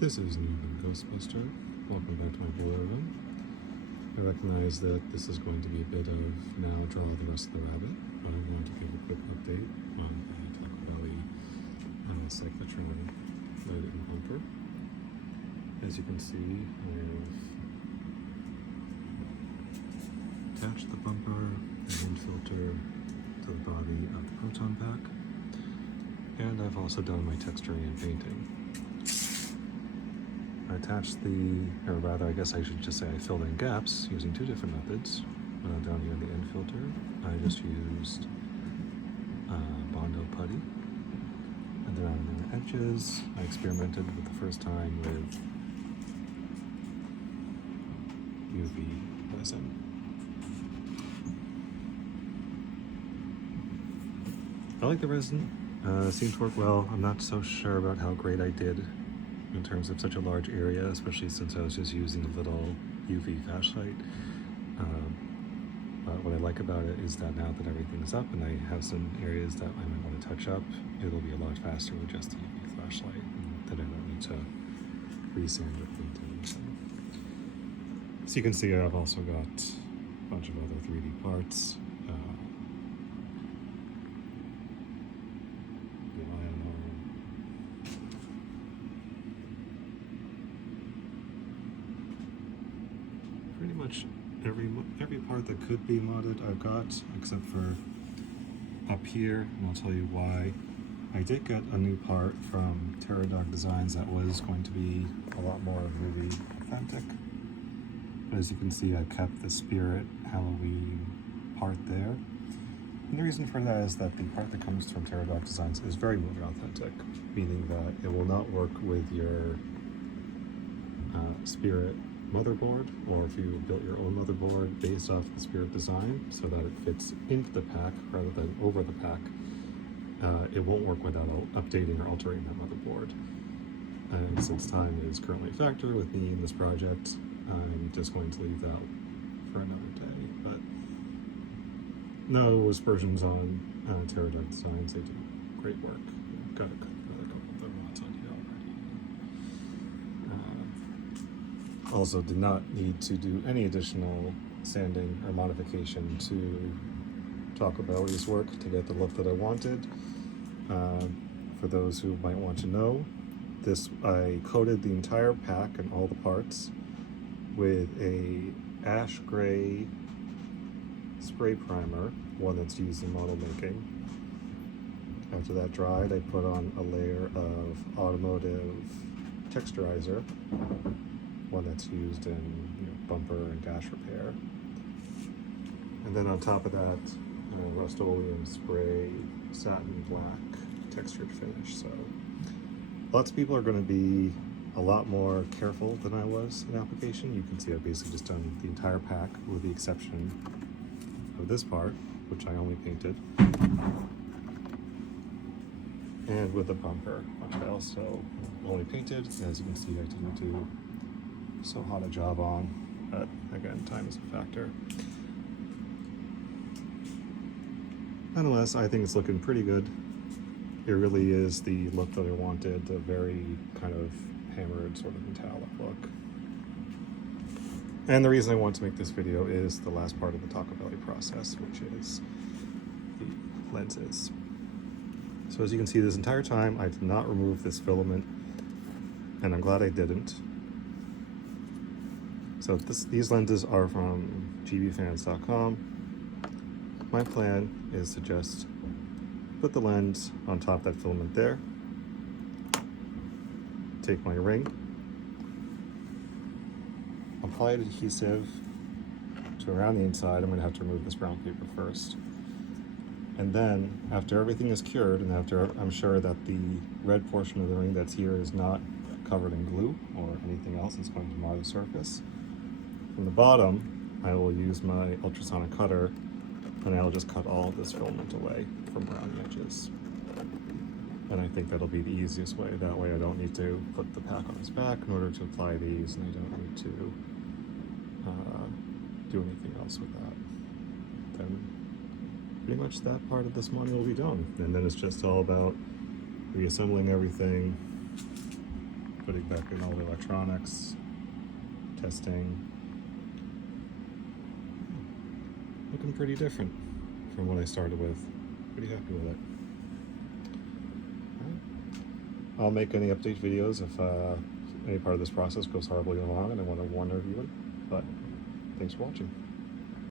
This is Northern Ghostbuster. Welcome back to my boiler room. I recognize that this is going to be a bit of now draw the rest of the rabbit. I want to give a quick update on the Tacobelli cyclotron lighting bumper. As you can see, I have attached the bumper and wind filter to the body of the proton pack, and I've also done my texturing and painting. I attached or rather I guess I should just say I filled in gaps using two different methods. Down here in the end filter, I just used Bondo putty. And then on the edges, I experimented for the first time with UV resin. I like the resin. Seems to work well. I'm not so sure about how great I did in terms of such a large area, especially since I was just using a little UV flashlight. But what I like about it is that now that everything's up and I have some areas that I might want to touch up, it'll be a lot faster with just the UV flashlight, and then I don't need to resand or paint anything. So you can see I've also got a bunch of other 3D parts. Pretty much every part that could be modded I've got, except for up here, and I'll tell you why. I did get a new part from Dog Designs that was going to be a lot more movie authentic. But as you can see, I kept the Spirit Halloween part there. And the reason for that is that the part that comes from Dog Designs is very movie authentic, meaning that it will not work with your Spirit motherboard, or if you built your own motherboard based off the Spirit design so that it fits into the pack rather than over the pack, it won't work without updating or altering that motherboard. And since time is currently a factor with me in this project, I'm just going to leave that for another day. But no aspersions on Dog Designs, they do great work. I've got another couple of their mods on here already. Also did not need to do any additional sanding or modification to Tacobelli's work to get the look that I wanted. For those who might want to know, I coated the entire pack and all the parts with a ash gray spray primer, one that's used in model making. After that dried, I put on a layer of automotive texturizer, one that's used in bumper and dash repair. And then on top of that, Rust-Oleum spray satin black textured finish. So lots of people are going to be a lot more careful than I was in application. You can see I've basically just done the entire pack with the exception of this part, which I only painted, and with the bumper, which I also only painted. As you can see, I didn't do so hot a job on, but again, time is a factor. Nonetheless, I think it's looking pretty good. It really is the look that I wanted, a very kind of hammered sort of metallic look. And the reason I want to make this video is the last part of the Tacobelli process, which is the lenses. So as you can see, this entire time I did not remove this filament, and I'm glad I didn't. So these lenses are from gbfans.com. My plan is to just put the lens on top of that filament there, take my ring, apply adhesive to around the inside. I'm going to have to remove this brown paper first. And then after everything is cured, and after I'm sure that the red portion of the ring that's here is not covered in glue or anything else that's going to mar the surface, from the bottom I will use my ultrasonic cutter, and I'll just cut all of this filament away from around the edges. And I think that'll be the easiest way. That way I don't need to put the pack on its back in order to apply these, and I don't need to do anything else with that. Then pretty much that part of this module will be done. And then it's just all about reassembling everything, putting back in all the electronics, testing. Looking pretty different from what I started with. Pretty happy with it. I'll make any update videos if any part of this process goes horribly wrong and I want to warn everyone. But thanks for watching.